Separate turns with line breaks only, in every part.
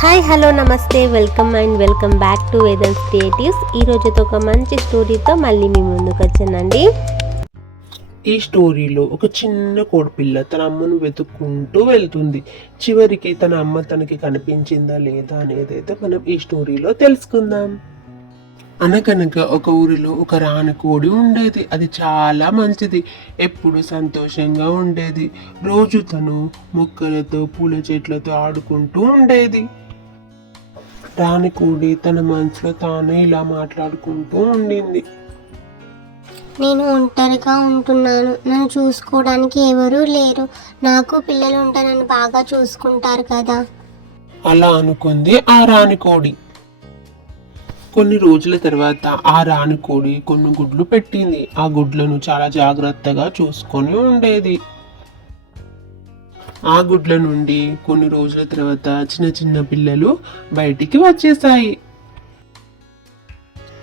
Hi hello నమస్తే welcome and welcome back to Vedan's creatives. ఈ ఒక మంచి స్టోరీతో మళ్ళీ మీ ముందుకు వచ్చానండి.
ఈ స్టోరీలో ఒక చిన్న కోడిపిల్ల తన అమ్మను వెతుక్కుంటూ వెళ్తుంది. చివరికి తన అమ్మ తనకి కనిపించిందా లేదా అనేది అయితే మనం ఈ స్టోరీలో తెలుసుకుందాం. అనగనక ఒక ఊరిలో ఒక రాణి కోడి ఉండేది. అది చాలా మంచిది. ఎప్పుడు సంతోషంగా ఉండేది. రోజు తను మొక్కలతో పూల చెట్లతో ఆడుకుంటూ ఉండేది. రాని కోడి తన మనసులో తానే ఇలా మాట్లాడుకుంటూ ఉండింది.
నేను ఒంటరిగా ఉంటున్నాను. నన్ను చూసుకోవడానికి ఎవరూ లేరు. నాకు పిల్లలు ఉంటే నన్ను బాగా చూసుకుంటారు కదా.
అలా అనుకుంది ఆ రాణికోడి. కొన్ని రోజుల తర్వాత ఆ రాణికోడి కొన్ని గుడ్లు పెట్టింది. ఆ గుడ్లను చాలా జాగ్రత్తగా చూసుకొని ఉండేది. ఆ గుడ్ల నుండి కొన్ని రోజుల తర్వాత చిన్న చిన్న పిల్లలు బయటికి వచ్చేసాయి.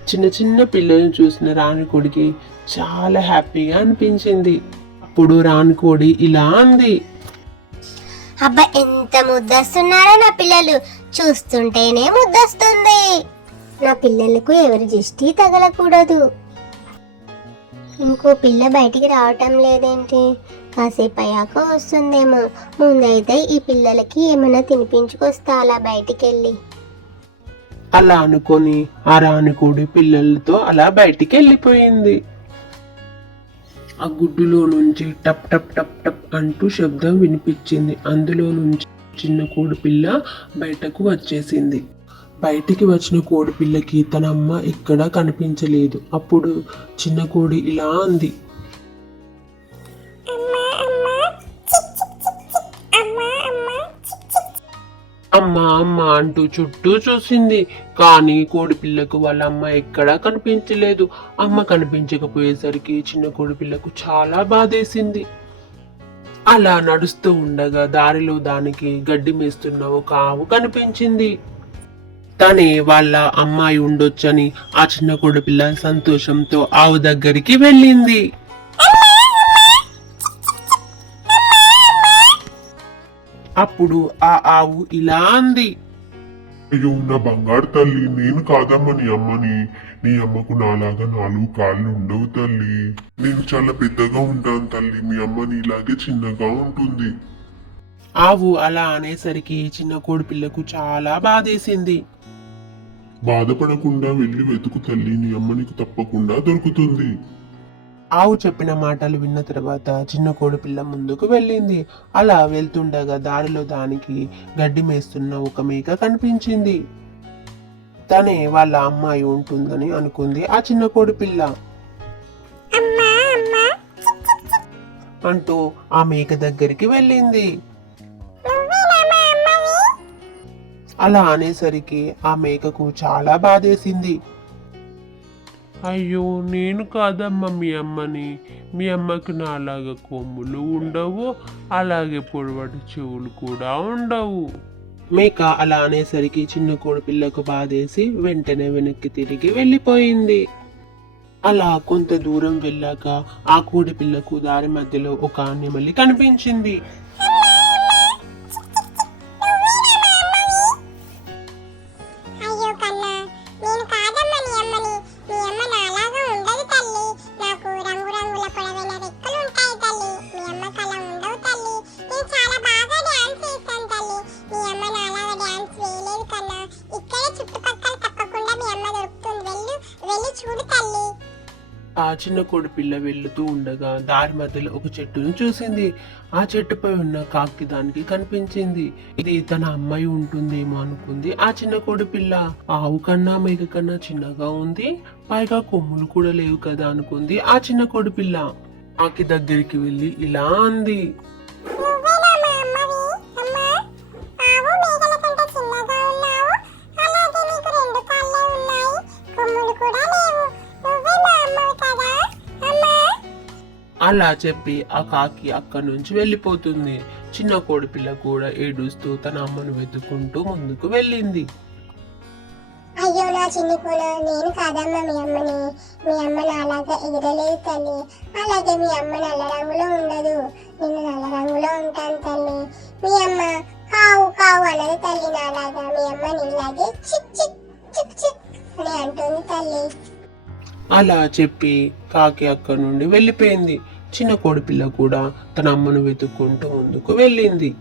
చిన్న చిన్న పిల్లల్ని చూసిన రాణికోడికి చాలా హ్యాపీగా అనిపించింది. అప్పుడు రాణికోడి ఇలా అంది.
అబ్బా ఎంత ముద్దస్తున్నారో నా పిల్లలు. చూస్తుంటేనే ముద్దస్తుంది. నా పిల్లలకు ఎవరి దిష్టి తగలకూడదు. ఇంకో పిల్ల బయటికి రావటం లేదేంటి? కాసేపు అయ్యాక వస్తుందేమో. ముందైతే ఈ పిల్లలకి ఏమైనా తినిపించుకొస్తా అలా బయటికి వెళ్ళి
అలా అనుకొని ఆ రానుకోడి పిల్లలతో అలా బయటికి వెళ్ళిపోయింది ఆ గుడ్డులో నుంచి టప్ టప్ టప్ టప్ అంటూ శబ్దం వినిపించింది. అందులో నుంచి చిన్న కోడి పిల్ల బయటకు వచ్చేసింది. బయటికి వచ్చిన కోడి పిల్లకి తన అమ్మ ఎక్కడా కనిపించలేదు. అప్పుడు చిన్న కోడి ఇలా అంది. అమ్మ అమ్మ అంటూ చుట్టూ చూసింది. కానీ కోడి పిల్లకు వాళ్ళ అమ్మ ఎక్కడా కనిపించలేదు. అమ్మ కనిపించకపోయేసరికి చిన్న కోడి పిల్లకు చాలా బాధేసింది. అలా నడుస్తూ ఉండగా దారిలో దానికి గడ్డి మేస్తున్న ఒక ఆవు కనిపించింది. తనే వాళ్ళ అమ్మాయి ఉండొచ్చని ఆ చిన్న కోడి పిల్ల సంతోషంతో ఆవు దగ్గరికి వెళ్ళింది. అప్పుడు ఆ ఆవు ఇలా అంది
అయ్యో నా బంగారు తల్లి నేను కాదమ్మ నీ అమ్మని. నీ అమ్మకు నాలాగా నాలుగు కాళ్ళు ఉండవు తల్లి. నేను చాలా పెద్దగా ఉంటాను తల్లి మీ అమ్మ నీలాగే చిన్నగా ఉంటుంది.
ఆవు అలా అనేసరికి చిన్న కోడి పిల్లకు చాలా బాధేసింది.
బాధపడకుండా వెళ్ళి వెతుకు తల్లి నీ అమ్మ నీకు తప్పకుండా దొరుకుతుంది.
ఆవు చెప్పిన మాటలు విన్న తర్వాత చిన్న కోడి పిల్ల ముందుకు వెళ్ళింది. అలా వెళ్తుండగా దారిలో దానికి గడ్డి మేస్తున్న ఒక మేక కనిపించింది. తనే వాళ్ళ అమ్మాయి ఉంటుందని అనుకుంది ఆ చిన్న కోడి పిల్ల. అంటూ ఆ మేక దగ్గరికి వెళ్ళింది. అలా అనేసరికి ఆ మేకకు చాలా బాధేసింది. అయ్యో నేను కాదమ్మా మీ అమ్మని. మీ అమ్మకి నాలాగా కొమ్ములు ఉండవు అలాగే పొడవాటి చెవులు కూడా ఉండవు. మేక అలా అనేసరికి చిన్న కోడి పిల్లకు బాధేసి వెంటనే వెనక్కి తిరిగి వెళ్ళిపోయింది. అలా కొంత దూరం వెళ్ళాక ఆ కోడి పిల్లకు దారి మధ్యలో ఒక నెమలి కనిపించింది.
చూడు తల్లి.
ఆ చిన్న కోడి పిల్ల వెళ్తూ ఉండగా దారి మధ్యలో ఒక చెట్టును చూసింది. ఆ చెట్టుపై ఉన్న కాకి దానికి కనిపించింది. ఇది తన అమ్మాయి ఉంటుందేమో అనుకుంది ఆ చిన్న కోడి పిల్ల. ఆవు కన్నా మేక కన్నా చిన్నగా ఉంది. పైగా కొమ్ములు కూడా లేవు కదా అనుకుంది ఆ చిన్న కోడి పిల్ల. కాకి దగ్గరికి వెళ్ళి ఇలా అంది. అలా చెప్పి ఆ కాకి అక్కడి నుంచి వెళ్ళిపోతుంది. చిన్న కోడి పిల్ల కూడా ఏడుస్తూ తన అమ్మను వెతుకుంటూ ముందుకు వెళ్ళింది.
అయ్యో నా చిన్ని కూన నేను కాదమ్మా మీ అమ్మని. మీ అమ్మ నాలాగా ఎగరలేదు తల్లి. అలాగే మీ అమ్మ నల్ల రంగులో ఉండదు. నేను నల్ల రంగులో ఉంటాను తల్లి. మీ అమ్మ కావు కావు అనదు తల్లి. నాలాగా మీ అలాగే చిక్ చిక్ చిక్ చిక్ అని అంటుంది తల్లి.
అలా చెప్పి కాకి అక్కడి నుండి వెళ్ళిపోయింది. చిన్న కోడిపిల్ల కూడా తన అమ్మను వెతుక్కుంటూ ముందుకు వెళ్ళింది.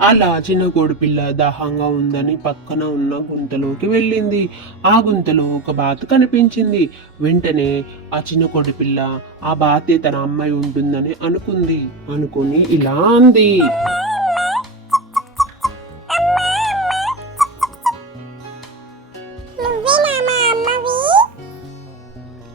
అలా చిన్న కోడిపిల్ల దాహంగా ఉందని పక్కన ఉన్న గుంతలోకి వెళ్ళింది. ఆ గుంతలో ఒక బాతు కనిపించింది. వెంటనే ఆ చిన్న కోడిపిల్ల ఆ బాతే తన అమ్మాయి ఉంటుందని అనుకుంది. అనుకుని ఇలా అంది.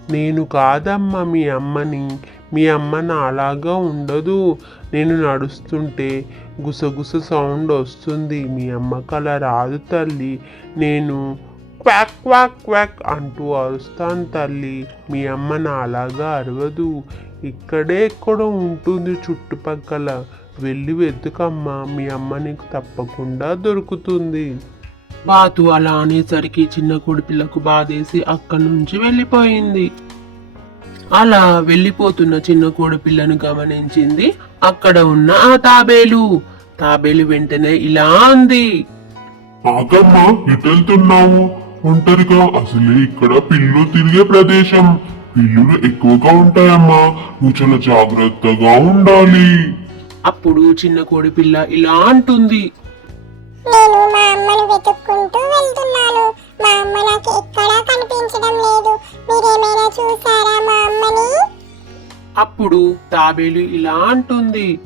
నేను కాదమ్మా మీ అమ్మని. మీ అమ్మ నాలాగా ఉండదు. నేను నడుస్తుంటే గుసగుస సౌండ్ వస్తుంది. మీ అమ్మకు అలా రాదు తల్లి. నేను క్వాక్ క్వాక్ క్వాక్ అంటూ అరుస్తాను తల్లి. మీ అమ్మ నాలాగా అరవదు. ఇక్కడే ఎక్కడో ఉంటుంది చుట్టుపక్కల. వెళ్ళి వెతుకమ్మా. మీ అమ్మ నీకు తప్పకుండా దొరుకుతుంది. బాతు అలా అనేసరికి చిన్న కొడుపిల్లకు బాధేసి అక్కడి నుంచి వెళ్ళిపోయింది. అలా వెళ్ళిపోతున్న చిన్న కోడిపిల్లను గమనించింది. అక్కడ ఉన్న ఆ తాబేలు. తాబేలు వెంటనే ఇలా అంది.
ఆగమ్మా ఇటెళ్తున్నావు ఒంటరిగా అసలే ఇక్కడ పిల్లు తిరిగే ప్రదేశం. పిల్లులు ఎక్కువగా ఉంటాయమ్మా. నువ్వు చాలా జాగ్రత్తగా ఉండాలి.
అప్పుడు చిన్న కోడిపిల్ల ఇలా అంటుంది.
నేను మా అమ్మను వెతుక్కుంటూ వెళ్తున్నాను. మా అమ్మ నాకు ఎక్కడా
అప్పుడు తాబేలు ఇలా అంటుంది.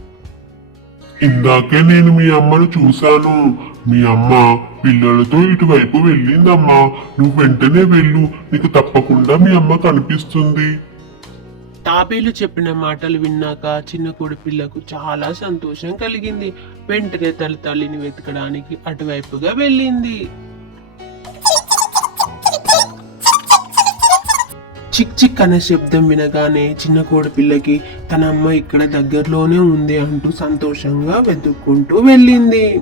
ఇందాకే నేను మీ అమ్మను చూశాను. మీ అమ్మ పిల్లలతో ఇటువైపు వెళ్ళిందమ్మా. నువ్వు వెంటనే వెళ్ళు. నీకు తప్పకుండా మీ అమ్మ కనిపిస్తుంది.
తాబేలు చెప్పిన మాటలు విన్నాక చిన్న కోడిపిల్లకు చాలా సంతోషం కలిగింది. వెంటనే తన తల్లిని వెతకడానికి అటువైపుగా వెళ్ళింది. చిక్ చిక్ అనే శబ్దం వినగానే చిన్న కోడిపిల్లకి తన అమ్మ ఇక్కడ దగ్గరలోనే ఉంది అంటూ సంతోషంగా వెతుక్కుంటూ వెళ్ళింది.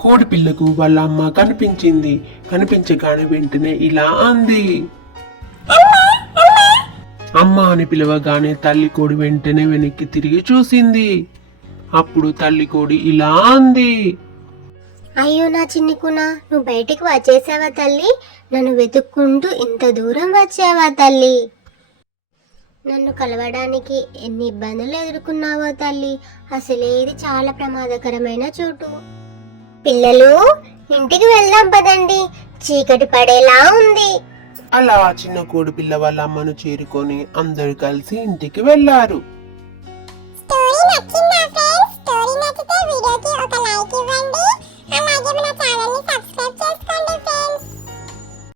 కోడిపిల్లకు వాళ్ళ అమ్మ కనిపించింది. కనిపించగానే వెంటనే ఇలా అంది. అమ్మ అని పిలవగానే తల్లి కోడి వెంటనే వెనక్కి తిరిగి చూసింది. అప్పుడు తల్లి కోడి ఇలా అంది.
అయ్యో నా చిన్నికున నువ్వు బయటికి వచ్చేసావా తల్లి? నన్ను వెతుక్కుంటూ ఇంత దూరం వచ్చావా తల్లి? నన్ను కలవడానికి ఎన్ని ఇబ్బందులు ఎదుర్కొన్నావో తల్లి. అసలే ఇది చాలా ప్రమాదకరమైన చోటు. పిల్లలు ఇంటికి వెళ్దాం పదండి. చీకటి పడేలా ఉంది.
అలా చిన్న కోడి పిల్ల వాళ్ళ అమ్మను చేరుకొని అందరూ కలిసి ఇంటికి వెళ్ళారు.